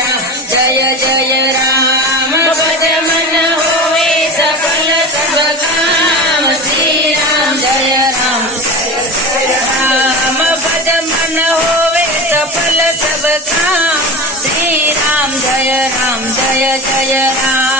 રામ જય જય રામ ભજ મન હોય સફલ સબ કામ શ્રી રામ જય રામ રામ ભજ મન હોય સફલ સબ કામ શ્રી જય રામ જય જય રામ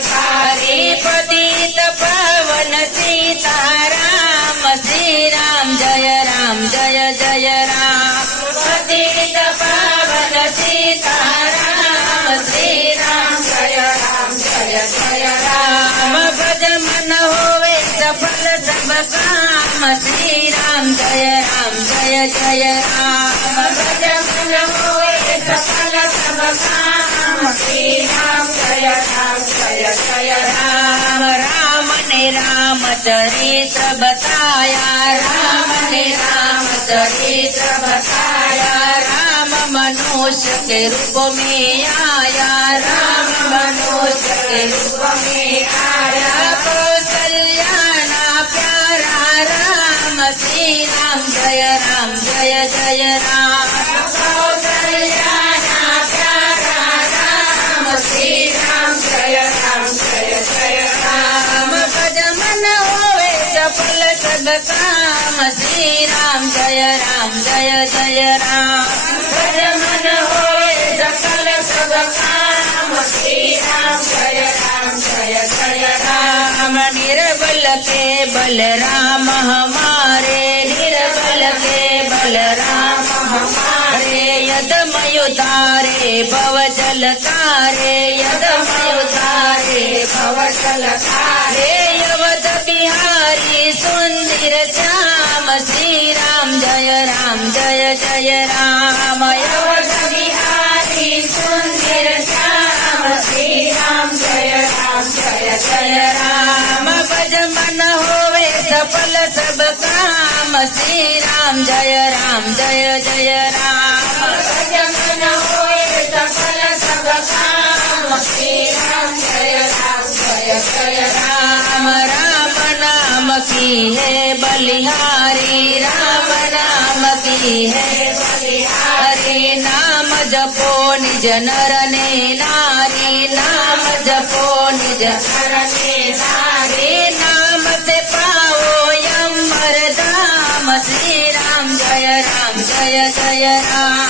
कारी पतित पावन सीताराम श्री राम जय राम, जय जय राम। पतित पावन सीताराम श्री राम जय राम, जय जय राम। मन श्री राम जय राम, जय जय राम। मन सफल सब काम राम जय राम जय राम राम ने राम चरित्र राम ने राम चरित्र राम मनुष्य के रूप में आया राम मनुष्य के रूप में आया काम श्री राम, जय राम, जय जय, राम। भज मन होवे सफल सब काम श्री राम, जय राम, जय जय, राम। निर्बल के बलराम हमारे, निर्बल के बलराम हमारे। यदमयुतारे भव जल तारे। यदमयुतारे भव जल तारे। यवत बिहारी सुंदर श्याम श्री राम जय राम, जय जय राम। यवत बिहारी सुंदर श्याम श्री राम जय राम, जय जय राम। भज मन होवे सफल सब काम श्री राम जय राम, जय जय राम। भज मन होवे सफल सब काम श्री राम जय राम, जय जय राम। राम नाम की है बलिहारी राम नाम की है बलिहारी। नाम जपो निज नर ने नारी नाम जपो निज नर ने नारी। नाम से पाओ यमर धाम श्री राम जय राम जय जय राम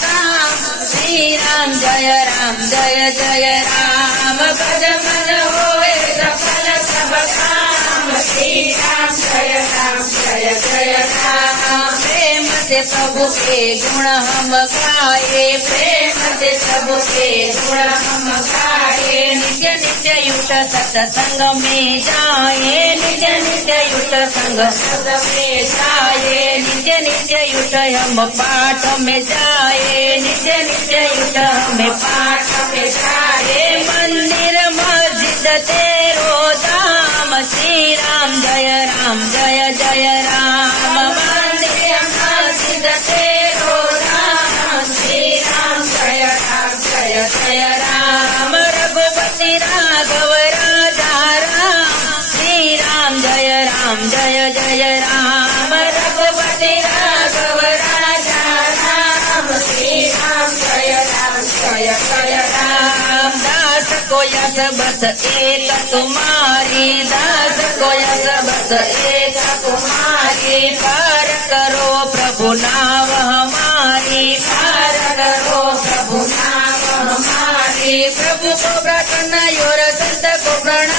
काम श्री राम जय राम जय जय राम भज मन होवे सफल सब काम श्री राम जय राम जय जय राम प्रेम से प्रभु के गुण हम गाए प्रेम से प्रभु के गुण हम गाए नित्य नित्य युत सत्संग में जाए नित्य नित्य युत संग संग में जाए नित्य नित्य युत हम पाठ में जाए नित्य नित्य युत हमें पाठ में जाए मंदिर मस्जिद तेरो धाम श्री राम जय राम, जय जय राम। मंदिर श्री राम जय राम, जय जय राम। राघव राजा राम। जय जय राम। रघुपति राघव राजा राम। श्री राम, जय राम, जय जय राम। दास को यस बस एक तुम्हारी दास को यस बस एक तुम्हारी पार करो प्रभु नाम हमारी। पार करो प्रभु नाम हमारी। प्रभु को प्रार्थना योर संत को प्रणाम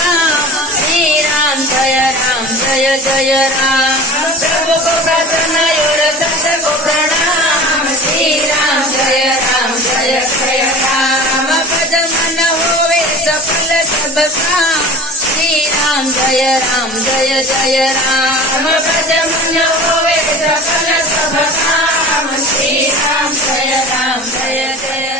जय राम प्रभु को प्रसन्न और संत को प्रणाम श्री राम जय राम जय जय राम पद मन होवे सफल सब काम श्री राम जय राम जय जय राम पद मन होवे सफल सब काम श्री राम जय राम जय जय